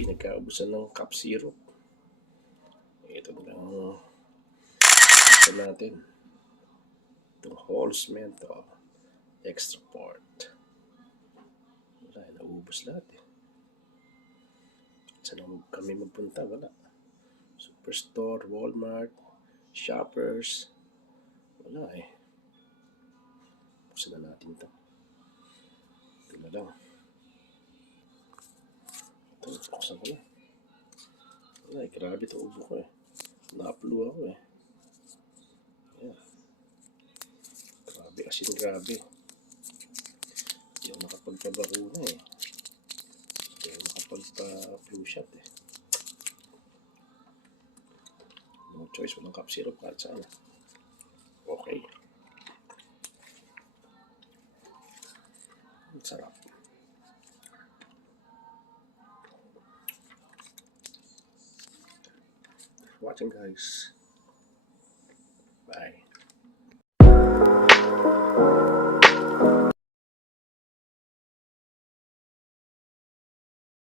nagkaubusan ng cup syrup. Ito na lang ito natin. Itong Halls Menthol Extra Port. Wala, naubos lahat eh. Saan kami magpunta? Wala. Superstore, Walmart, Shoppers. Wala eh. Buksan na natin ito. Ito na lang. Ito, buksan ko na. Wala eh, grabe ito ubo ko eh. Naplo ako eh. Yeah. Grabe, asin grabe. Hindi ako nakapagpabakuna eh. Hindi ako nakapagpa-flu shot eh. No choice, walang cup syrup kahit saan. Okay. Sarap. Watching guys. Bye.